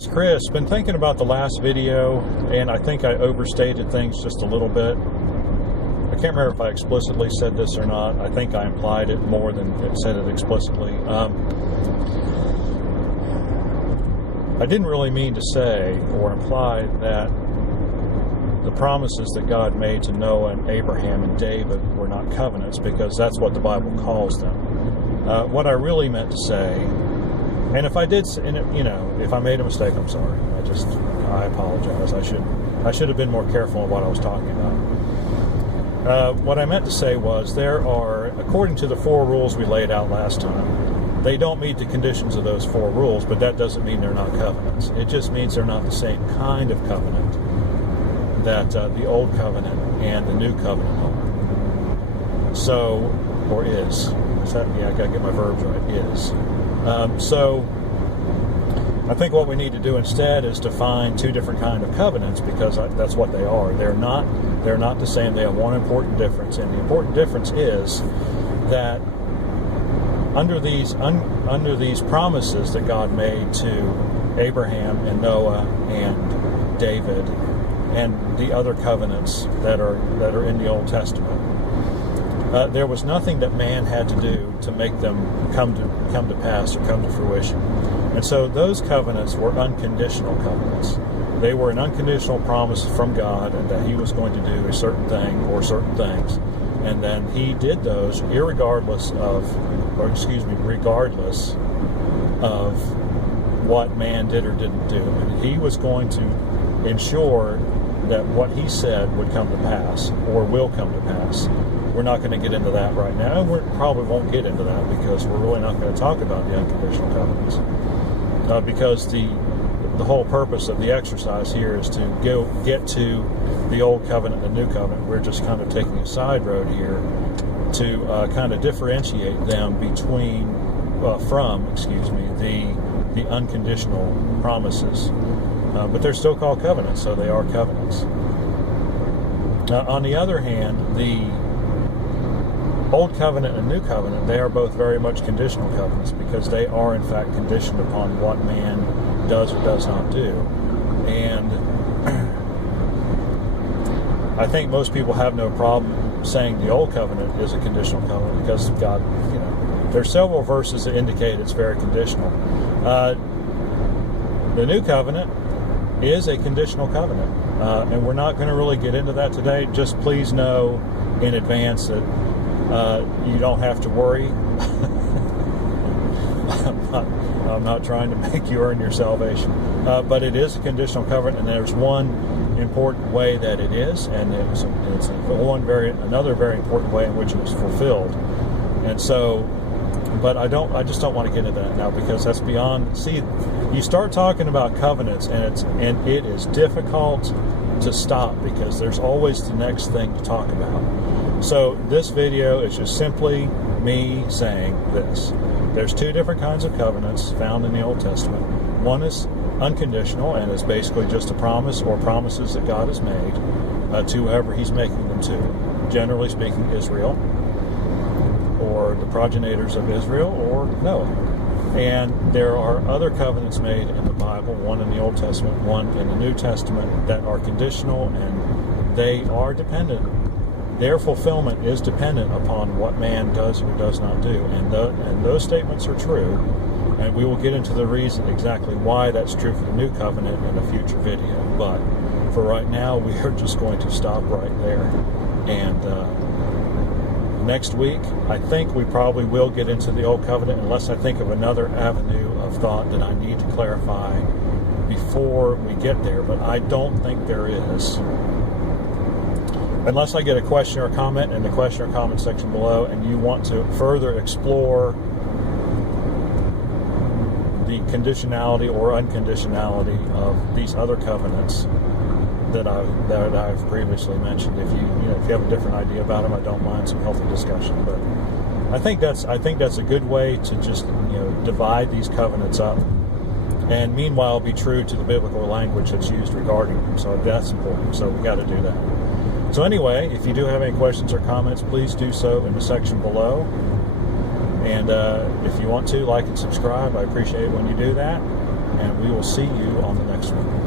It's Chris. Been thinking about the last video, and I think I overstated things just a little bit. I can't remember if I explicitly said this or not. I think I implied it more than it said it explicitly. I didn't really mean to say or imply that the promises that God made to Noah and Abraham and David were not covenants, because that's what the Bible calls them. What I really meant to say, and if I did, if I made a mistake, I'm sorry. I apologize. I should have been more careful in what I was talking about. What I meant to say was there are, according to the 4 rules we laid out last time, they don't meet the conditions of those 4 rules, but that doesn't mean they're not covenants. It just means they're not the same kind of covenant that the Old Covenant and the New Covenant are. So, or is. I gotta get my verbs right, is. So, I think what we need to do instead is define 2 different kind of covenants, because that's what they are. They're not the same. They have one important difference, and the important difference is that under these promises that God made to Abraham and Noah and David and the other covenants that are in the Old Testament, there was nothing that man had to do to make them come to pass or come to fruition. And so those covenants were unconditional covenants. They were an unconditional promise from God, and that He was going to do a certain thing or certain things. And then He did those regardless of what man did or didn't do. And He was going to ensure that what He said would come to pass, or will come to pass. We're not going to get into that right now, and we probably won't get into that, because we're really not going to talk about the unconditional covenants. Because the whole purpose of the exercise here is to get to the Old Covenant and the New Covenant. We're just kind of taking a side road here to kind of differentiate them from the unconditional promises. But they're still called covenants, so they are covenants. On the other hand, the Old Covenant and New Covenant, they are both very much conditional covenants, because they are in fact conditioned upon what man does or does not do. And I think most people have no problem saying the Old Covenant is a conditional covenant, because God, there's several verses that indicate it's very conditional. The New Covenant is a conditional covenant, and we're not going to really get into that today. Just please know in advance that you don't have to worry. I'm not trying to make you earn your salvation, but it is a conditional covenant, and there's one important way that it is, and it's another very important way in which it was fulfilled. And so, but I just don't want to get into that now, because that's beyond. See, you start talking about covenants, and it is difficult to stop, because there's always the next thing to talk about. So this video is just simply me saying this. There's 2 different kinds of covenants found in the Old Testament. One is unconditional, and is basically just a promise or promises that God has made to whoever He's making them to. Generally speaking, Israel, or the progenitors of Israel, or Noah. And there are other covenants made in the Bible, one in the Old Testament, one in the New Testament, that are conditional, and they are dependent. Their fulfillment is dependent upon what man does or does not do. And those statements are true, and we will get into the reason exactly why that's true for the New Covenant in a future video. But for right now, we are just going to stop right there. And next week, I think we probably will get into the Old Covenant, unless I think of another avenue of thought that I need to clarify before we get there. But I don't think there is. Unless I get a question or comment in the question or comment section below, and you want to further explore the conditionality or unconditionality of these other covenants that I've previously mentioned. If you have a different idea about them, I don't mind some healthy discussion. But I think that's a good way to just divide these covenants up, and meanwhile be true to the biblical language that's used regarding them. So that's important. So we got to do that. So anyway, if you do have any questions or comments, please do so in the section below. And if you want to, like and subscribe. I appreciate it when you do that. and we will see you on the next one.